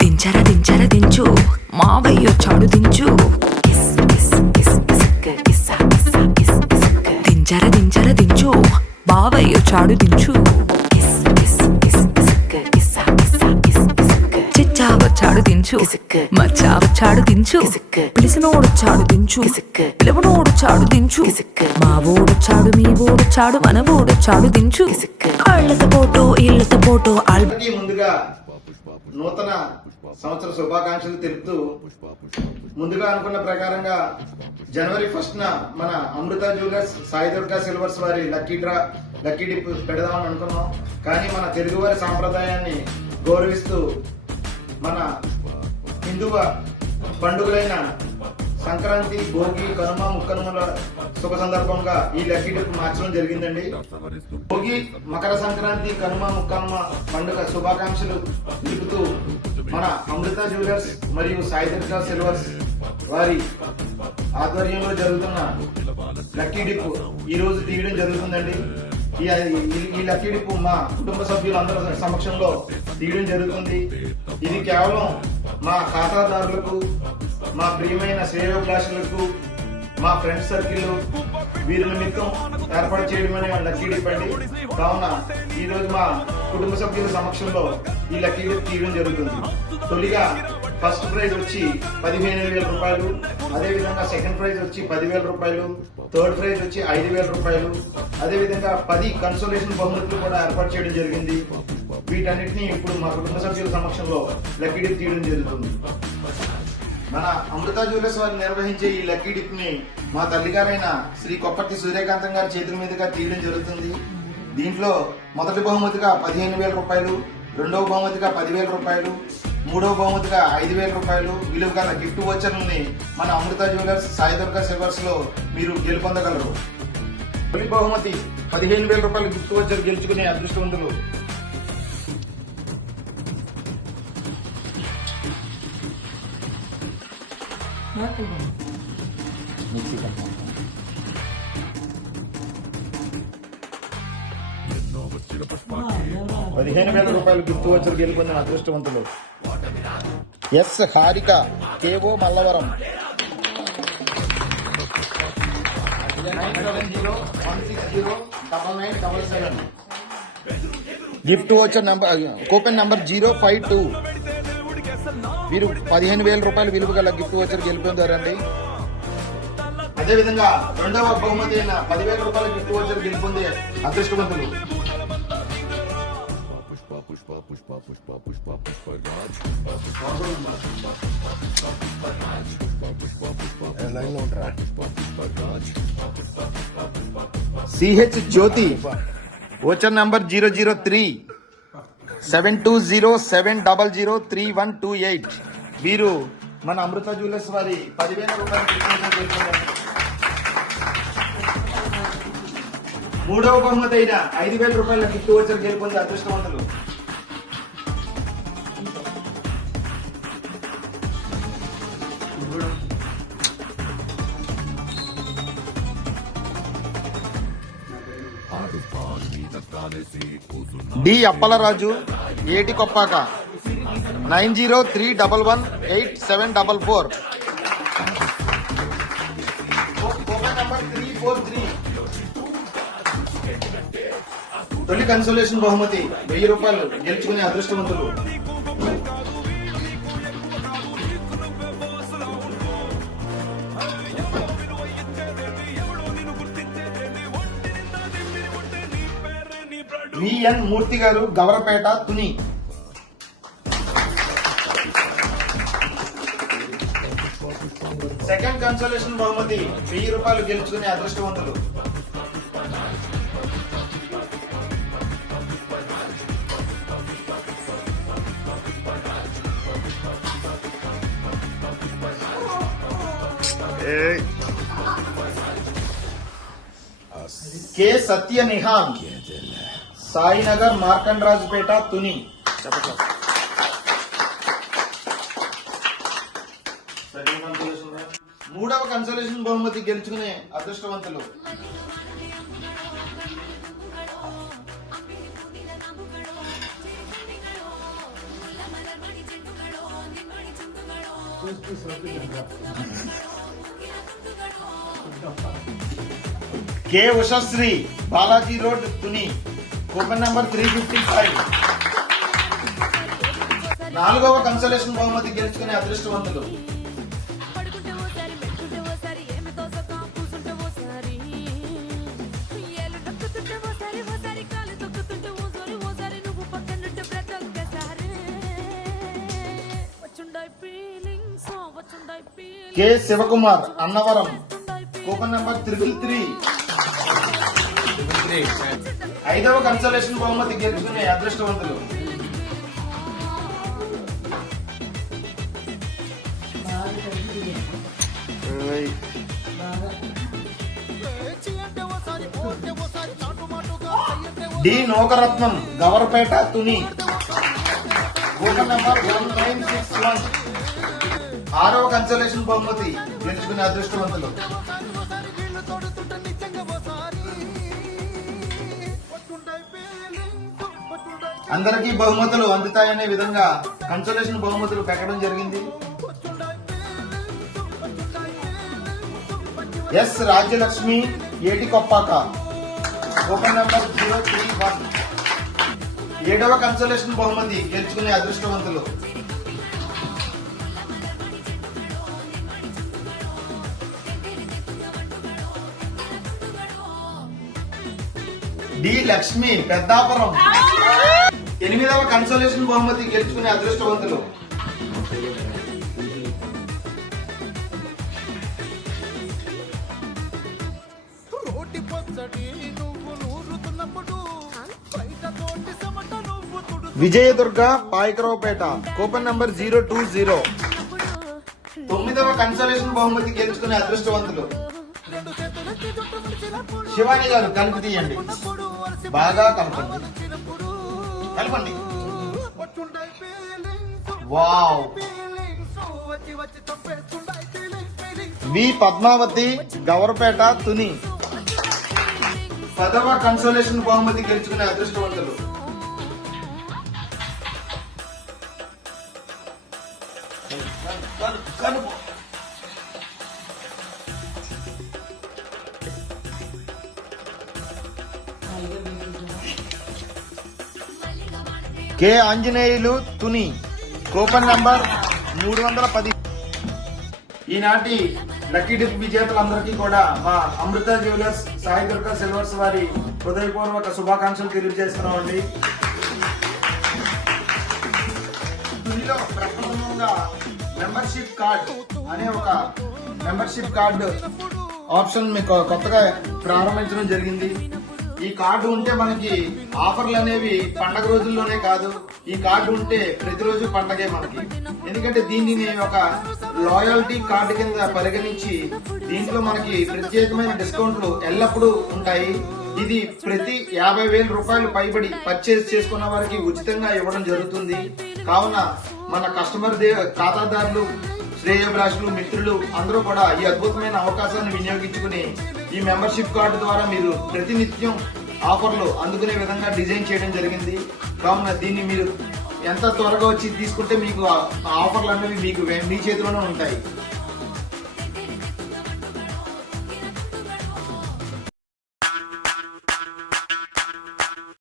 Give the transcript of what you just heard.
దించర దించు మావయ్యొచ్చాడు దించు దించర దించు బావయ్యొచ్చాడు దించు చిచ్చా వచ్చాడు దించు మచ్చా వచ్చాడు దించు పిలిసినోడొచ్చాడు దించు పిలవనోడొచ్చాడు దించు మా ఓడొచ్చాడు మీ ఓడొచ్చాడు మన ఓడొచ్చాడు దించు ఆళ్లతో పోటో ఇళ్లతో పోటో ముందుగా నూతన సంవత్సర శుభాకాంక్షలు తెలుపుతూ ముందుగా అనుకున్న ప్రకారంగా జనవరి 1న మన అమృత జ్యువెలర్స్ సాయి దుర్గా సిల్వర్స్ వారి లక్కీ డిప్ పెడదామని అనుకున్నాం. కానీ మన తెలుగువారి సాంప్రదాయాన్ని గౌరవిస్తూ మన హిందూ పండుగలైన సంక్రాంతి, భోగి, కనుమ, ముక్కనుమల శుభ సందర్భంగా ఈ లక్కీ డిప్ మార్చడం జరిగిందండి. భోగి, మకర సంక్రాంతి, కనుమ, ముక్కనుమ పండుగ శుభాకాంక్షలు తెలుపుతూ మన అమృత జ్యువెలర్స్ మరియు సాయి దుర్గా సిల్వర్స్ వారి ఆధ్వర్యంలో జరుగుతున్న లక్కీ డిప్ ఈ రోజు తీయడం జరుగుతుందండి. ఈ లక్కీ డిప్ మా కుటుంబ సభ్యులందరి సమక్షంలో తీయడం జరుగుతుంది. ఇది కేవలం మా ఖాతాదారులకు, మా ప్రియమైన శ్రేయోభిలాషులకు, మా ఫ్రెండ్స్ సర్కిల్ వీరి నిమిత్తం ఏర్పాటు చేయడమనే లక్కీ డిప్ అండి. కావున ఈ రోజు మా కుటుంబ సభ్యుల సమక్షంలో ఈ లక్కీ డిప్ తీయడం జరుగుతుంది. తొలిగా ఫస్ట్ ప్రైజ్ వచ్చి 15,000 రూపాయలు, అదేవిధంగా సెకండ్ ప్రైజ్ వచ్చి 10,000 రూపాయలు, థర్డ్ ప్రైజ్ వచ్చి 5,000 రూపాయలు, అదేవిధంగా 10 కన్సోలేషన్ బహుమతులు కూడా ఏర్పాటు చేయడం జరిగింది. వీటన్నిటిని ఇప్పుడు మా కుటుంబ సభ్యుల సమక్షంలో లక్కీ డిప్ తీయడం జరుగుతుంది. మన అమృత జ్యువెలర్స్ వారు నిర్వహించే ఈ లక్కీ డిప్ ని మా తల్లిగారైన శ్రీ కొప్పర్తి సూర్యకాంతం గారి చేతుల మీదుగా తీయడం జరుగుతుంది. దీంట్లో మొదటి బహుమతిగా 15,000 రూపాయలు, రెండవ బహుమతిగా 10,000 రూపాయలు, మూడవ బహుమతిగా 5,000 రూపాయలు విలువ గల గిఫ్ట్ వోచర్లని మన అమృత జ్యువెలర్స్ సాయి దుర్గా సిల్వర్స్ లో మీరు గెలుపొందగలరు. తొలి బహుమతి 15,000 రూపాయలు గిఫ్ట్ వోచర్ గెలుచుకునే అదృష్టవంతులు ₹15,000 గిఫ్ట్ వోచర్ గెలుపొందిన అదృష్టవంతులు ఎస్ హారిక, కేవో Mallavaram. 9701609977 gift voucher coupon number 052. వీరు 15,000 రూపాయలు విలువ గల గిఫ్ట్ వోచర్ గెలుపొందారండి. అదేవిధంగా రెండవ బహుమతి అయిన 10,000 రూపాయల గిఫ్ట్ వోచర్ గెలుపొందే అదృష్టవంతులు సిహెచ్ జ్యోతి, వోచర్ నంబర్ 0037207003128. వీరు మన అమృత జ్యువెలర్స్ వారి 10,000 రూపాయలు. మూడవ బహుమతి అయిన 5,000 రూపాయల గిఫ్ట్ వోచర్ గెలుపొందే అదృష్టవంతులు డి అప్పలరాజు, ఏటి కొప్పాక, 9031187744. తొలి కన్సోలేషన్ బహుమతి 1000 రూపాయలు గెలుచుకునే అదృష్టవంతులు విఎన్ మూర్తి గారు, గవరపేట, తుని. సెకండ్ కన్సోలేషన్ బహుమతి 1000 రూపాయలు గెలుచుకునే అదృష్టవంతులు కె సత్య నిహాన్, సాయినగర్, మార్కండ్రాజుపేట, తుని. మూడవ కన్సోలేషన్ బహుమతి గెలుచుకునే అదృష్టవంతులు K Ushasri, Balaji road, Tuni, coupon number 355. నాలుగవ కన్సోలేషన్ బహుమతి గెలుచుకునే అదృష్టవంతులు K Sivakumar, Annavaram, coupon number 333. ఐదవ కన్సోలేషన్ బహుమతి గెలుచుకునే అదృష్టవంతులు D Nokaratnam, Gavarapeta, Tuni, coupon number 1961. ఆరవ కన్సోలేషన్ బహుమతి గెలుచుకునే అదృష్టవంతులు అందరికీ బహుమతులు అందుతాయనే విధంగా కన్సోలేషన్ బహుమతులు పెట్టడం జరిగింది. S Rajyalakshmi, Etikoppaka, coupon number 031. ఏడవ కన్సోలేషన్ బహుమతి గెలుచుకునే అదృష్టవంతులు డి లక్ష్మి, పెద్దాపురం. ఎనిమిదవ కన్సోలేషన్ బహుమతి గెలుచుకునే అదృష్టవంతులు విజయదుర్గ, పాయకరావుపేట, కూపన్ నంబర్ 020. తొమ్మిదవ కన్సోలేషన్ బహుమతి గెలుచుకునే అదృష్టవంతులు శివాని గారు, కలిపి తీయండి, బాగా కలపండి, కలపండి. వావ్. వి పద్మావతి, గవరపేట, తుని, 10వ కన్సోలేషన్ బహుమతి గెలుచుకునే అదృష్టవంతులు కలుపు. K Anjaneyulu, Tuni, coupon number 310. ఈనాటి లక్కీ డిప్ విజేతలందరికీ కూడా మా అమృత జ్యువెలర్స్, సాయి దుర్గా సిల్వర్స్ వారి హృదయపూర్వక శుభాకాంక్షలు తెలియజేస్తున్నామండి. తునిలో ప్రప్రథమంగా మెంబర్షిప్ కార్డ్ అనే ఒక మెంబర్షిప్ కార్డు ఆప్షన్ మీకు కొత్తగా ప్రారంభించడం జరిగింది. ఈ కార్డు ఉంటే మనకి ఆఫర్లు అనేవి పండగ రోజుల్లోనే కాదు, ఈ కార్డు ఉంటే ప్రతిరోజు పండగే మనకి. ఎందుకంటే దీనిని ఒక లాయల్టీ కార్డు కింద పరిగణించి దీంట్లో మనకి ప్రత్యేకమైన డిస్కౌంట్లు ఎల్లప్పుడూ ఉంటాయి. ఇది ప్రతి 50,000 రూపాయలు పైబడి పర్చేజ్ చేసుకున్న వారికి ఉచితంగా ఇవ్వడం జరుగుతుంది. కావున మన కస్టమర్ ఖాతాదారులు, శ్రేయోభిలాషులు, మిత్రులు అందరూ కూడా ఈ అద్భుతమైన అవకాశాన్ని వినియోగించుకుని ఈ మెంబర్షిప్ కార్డు ద్వారా మీరు ప్రతినిత్యం ఆఫర్లు అందుకునే విధంగా డిజైన్ చేయడం జరిగింది. కావున దీన్ని మీరు ఎంత త్వరగా వచ్చి తీసుకుంటే మీకు ఆ ఆఫర్లు అనేవి మీకు మీ చేతిలోనే ఉంటాయి.